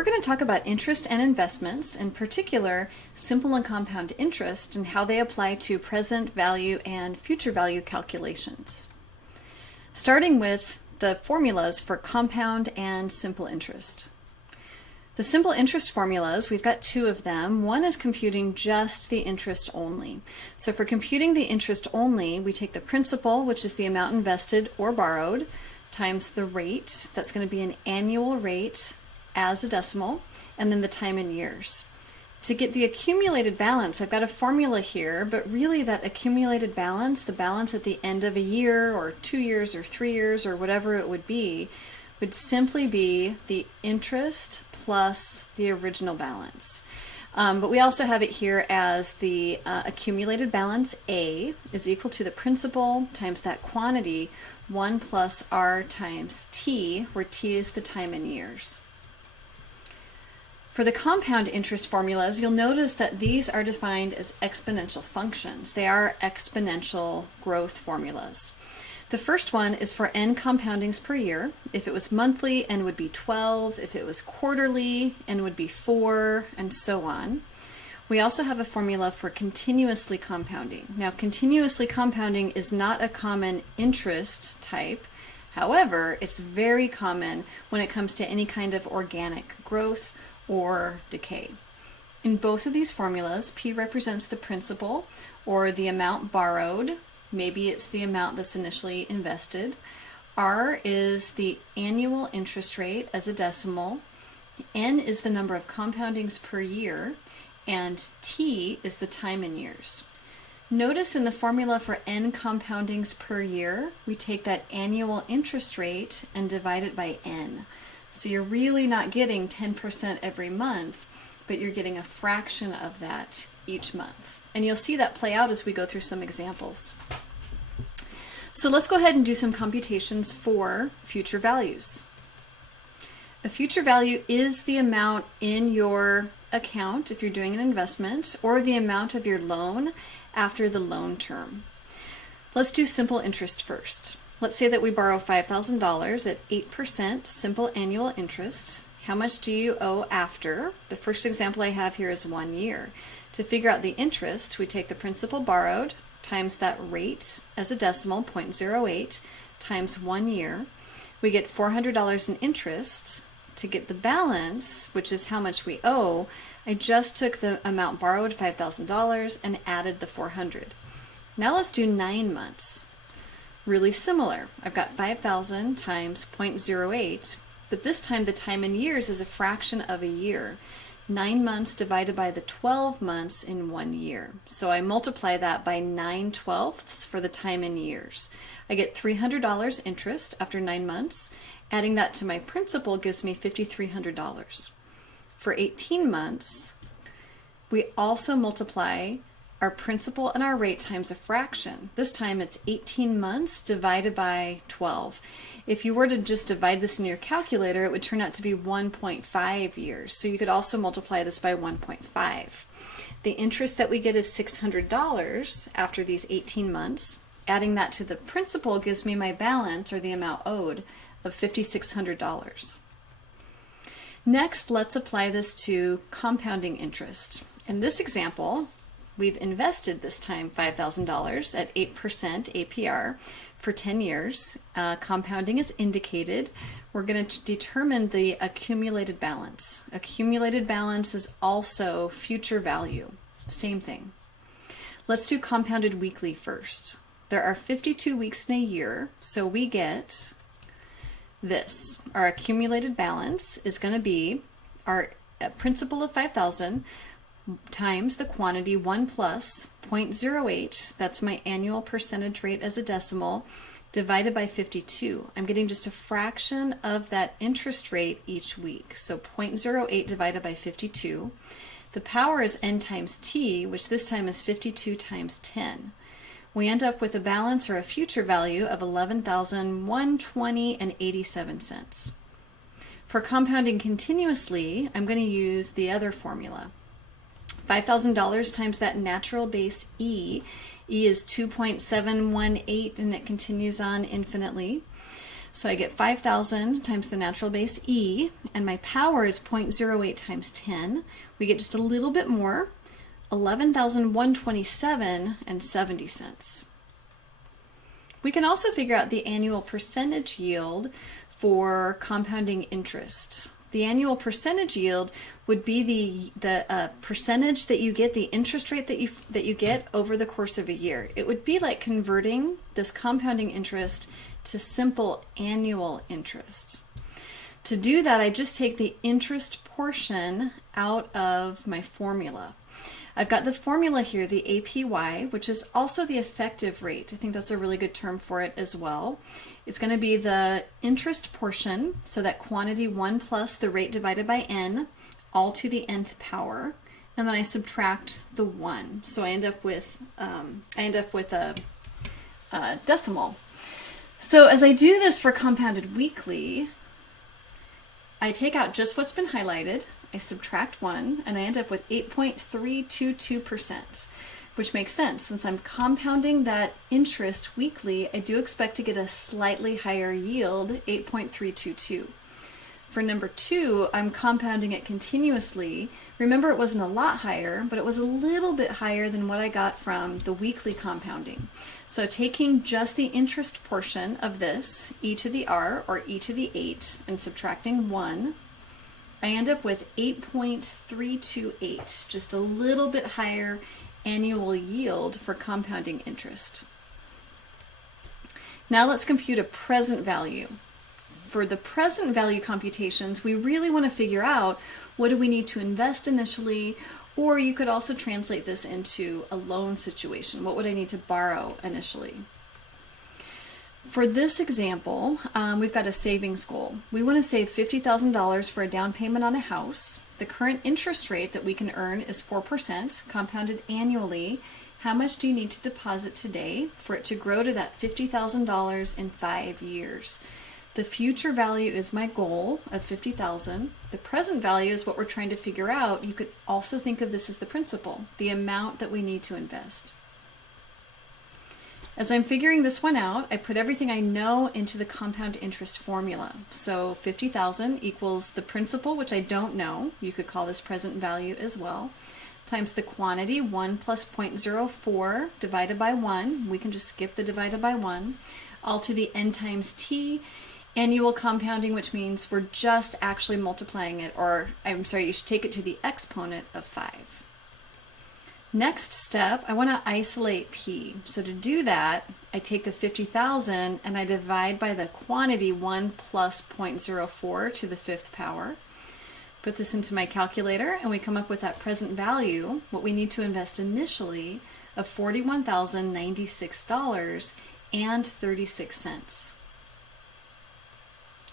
We're going to talk about interest and investments, in particular simple and compound interest, and how they apply to present value and future value calculations. Starting with the formulas for compound and simple interest. The simple interest formulas, we've got two of them. One is computing just the interest only. So for computing the interest only, we take the principal, which is the amount invested or borrowed, times the rate. That's going to be an annual rate as a decimal, and then the time in years. To get the accumulated balance, I've got a formula here, but really that accumulated balance, the balance at the end of a year or 2 years or 3 years or whatever it would simply be the interest plus the original balance. But we also have it here as the accumulated balance A is equal to the principal times that quantity 1 plus R times T, where T is the time in years. For the compound interest formulas, you'll notice that these are defined as exponential functions. They are exponential growth formulas. The first one is for n compoundings per year. If it was monthly, n would be 12. If it was quarterly, n would be 4, and so on. We also have a formula for continuously compounding. Now, continuously compounding is not a common interest type. However, it's very common when it comes to any kind of organic growth or decay. In both of these formulas, P represents the principal or the amount borrowed. Maybe it's the amount that's initially invested. R is the annual interest rate as a decimal. N is the number of compoundings per year, and T is the time in years. Notice in the formula for n compoundings per year, we take that annual interest rate and divide it by n. So you're really not getting 10% every month, but you're getting a fraction of that each month. And you'll see that play out as we go through some examples. So let's go ahead and do some computations for future values. A future value is the amount in your account if you're doing an investment, or the amount of your loan after the loan term. Let's do simple interest first. Let's say that we borrow $5,000 at 8% simple annual interest. How much do you owe after? The first example I have here is 1 year. To figure out the interest, we take the principal borrowed times that rate as a decimal, 0.08, times 1 year. We get $400 in interest. To get the balance, which is how much we owe, I just took the amount borrowed, $5,000, and added the $400. Now let's do 9 months. Really similar. I've got 5,000 times 0.08, but this time the time in years is a fraction of a year. 9 months divided by the 12 months in 1 year. So I multiply that by 9/12 for the time in years. I get $300 interest after 9 months. Adding that to my principal gives me $5,300. For 18 months, we also multiply our principal and our rate times a fraction. This time it's 18 months divided by 12. If you were to just divide this in your calculator, it would turn out to be 1.5 years. So you could also multiply this by 1.5. The interest that we get is $600 after these 18 months. Adding that to the principal gives me my balance, or the amount owed, of $5,600. Next, let's apply this to compounding interest. In this example, we've invested this time $5,000 at 8% APR for 10 years. Compounding is indicated. We're going to determine the accumulated balance. Accumulated balance is also future value. Same thing. Let's do compounded weekly first. There are 52 weeks in a year, so we get this. Our accumulated balance is going to be our principal of 5,000 times the quantity 1 plus 0.08, that's my annual percentage rate as a decimal, divided by 52. I'm getting just a fraction of that interest rate each week. So 0.08 divided by 52. The power is n times t, which this time is 52 times 10. We end up with a balance, or a future value, of $11,120.87. For compounding continuously, I'm going to use the other formula. $5,000 times that natural base E. E is 2.718, and it continues on infinitely. So I get 5,000 times the natural base E, and my power is 0.08 times 10. We get just a little bit more, 11,127 and 70 cents. We can also figure out the annual percentage yield for compounding interest. The annual percentage yield would be the percentage that you get, the interest rate that you get over the course of a year. It would be like converting this compounding interest to simple annual interest. To do that, I just take the interest portion out of my formula. I've got the formula here, the APY, which is also the effective rate. I think that's a really good term for it as well. It's going to be the interest portion, so that quantity 1 plus the rate divided by n, all to the nth power, and then I subtract the 1. So I end up with a decimal. So as I do this for compounded weekly, I take out just what's been highlighted, I subtract 1, and I end up with 8.322%, which makes sense. Since I'm compounding that interest weekly, I do expect to get a slightly higher yield, 8.322. For number 2, I'm compounding it continuously. Remember, it wasn't a lot higher, but it was a little bit higher than what I got from the weekly compounding. So taking just the interest portion of this, e to the r, or e to the 8, and subtracting 1, I end up with 8.328, just a little bit higher annual yield for compounding interest. Now let's compute a present value. For the present value computations, we really want to figure out what do we need to invest initially, or you could also translate this into a loan situation. What would I need to borrow initially? For this example, we've got a savings goal. We want to save $50,000 for a down payment on a house. The current interest rate that we can earn is 4%, compounded annually. How much do you need to deposit today for it to grow to that $50,000 in 5 years? The future value is my goal of $50,000. The present value is what we're trying to figure out. You could also think of this as the principal, the amount that we need to invest. As I'm figuring this one out, I put everything I know into the compound interest formula. So 50,000 equals the principal, which I don't know. You could call this present value as well, times the quantity, 1 plus 0.04 divided by 1. We can just skip the divided by 1, all to the n times t, annual compounding, which means we're just actually multiplying it, or I'm sorry, you should take it to the exponent of 5. Next step, I want to isolate P. So to do that, I take the 50,000 and I divide by the quantity 1 plus 0.04 to the 5th power. Put this into my calculator and we come up with that present value, what we need to invest initially, of $41,096.36.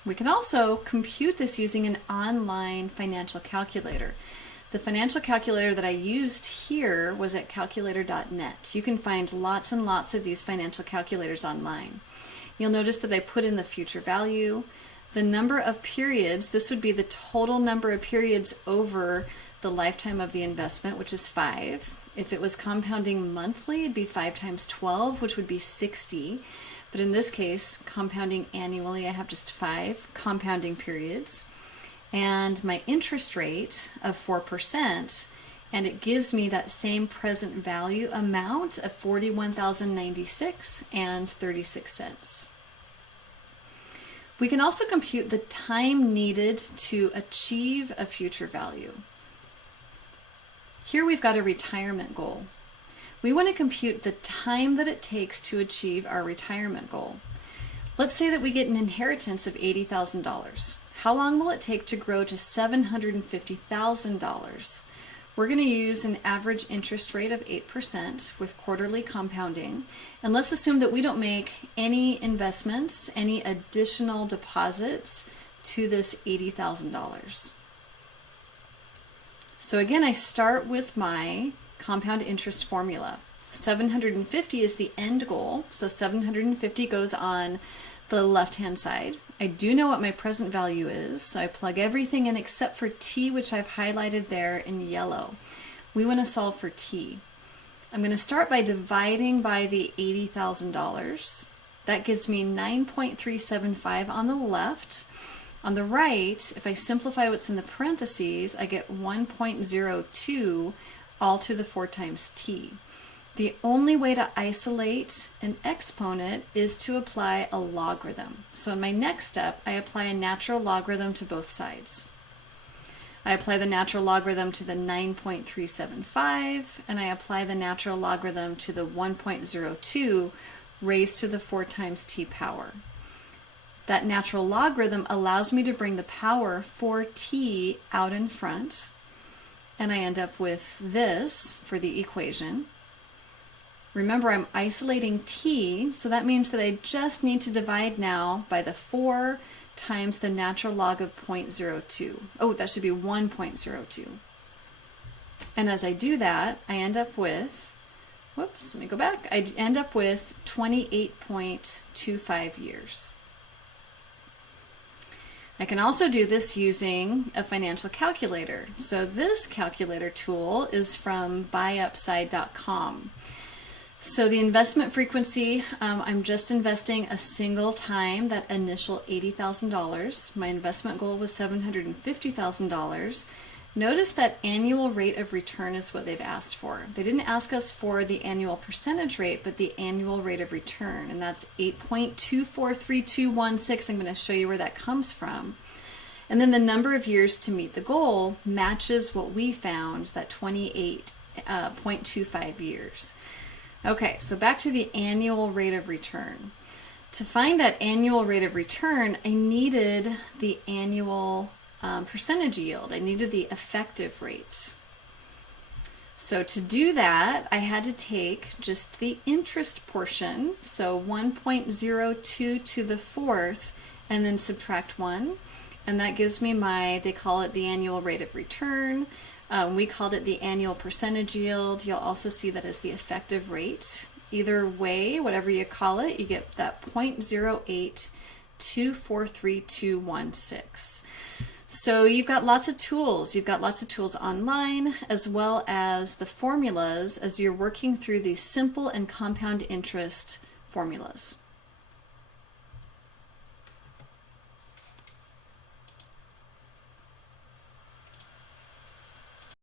We can also compute this using an online financial calculator. The financial calculator that I used here was at calculator.net. You can find lots and lots of these financial calculators online. You'll notice that I put in the future value, the number of periods. This would be the total number of periods over the lifetime of the investment, which is 5. If it was compounding monthly, it'd be 5 times 12, which would be 60. But in this case, compounding annually, I have just 5 compounding periods. And my interest rate of 4%, and it gives me that same present value amount of $41,096.36. We can also compute the time needed to achieve a future value. Here we've got a retirement goal. We want to compute the time that it takes to achieve our retirement goal. Let's say that we get an inheritance of $80,000. How long will it take to grow to $750,000? We're going to use an average interest rate of 8% with quarterly compounding. And let's assume that we don't make any investments, any additional deposits to this $80,000. So again, I start with my compound interest formula. 750 is the end goal, so 750 goes on the left-hand side. I do know what my present value is, so I plug everything in except for t, which I've highlighted there in yellow. We want to solve for t. I'm going to start by dividing by the $80,000. That gives me 9.375 on the left. On the right, if I simplify what's in the parentheses, I get 1.02 all to the 4 times t. The only way to isolate an exponent is to apply a logarithm. So in my next step, I apply a natural logarithm to both sides. I apply the natural logarithm to the 9.375, and I apply the natural logarithm to the 1.02 raised to the 4 times t power. That natural logarithm allows me to bring the power 4t out in front, and I end up with this for the equation. Remember, I'm isolating t, so that means that I just need to divide now by the 4 times the natural log of 0.02. Oh, that should be 1.02. And as I do that, I end up with, whoops, let me go back. I end up with 28.25 years. I can also do this using a financial calculator. So this calculator tool is from buyupside.com. So the investment frequency, I'm just investing a single time that initial $80,000. My investment goal was $750,000. Notice that annual rate of return is what they've asked for. They didn't ask us for the annual percentage rate, but the annual rate of return, and that's 8.243216. I'm going to show you where that comes from. And then the number of years to meet the goal matches what we found, that 28.25 years. Okay, so back to the annual rate of return. To find that annual rate of return, I needed the annual percentage yield. I needed the effective rate. So to do that, I had to take just the interest portion, so 1.02 to the 4th, and then subtract 1. And that gives me they call it the annual rate of return. We called it the annual percentage yield. You'll also see that as the effective rate. Either way, whatever you call it, you get that 0.082432216. So you've got lots of tools. You've got lots of tools online, as well as the formulas as you're working through these simple and compound interest formulas.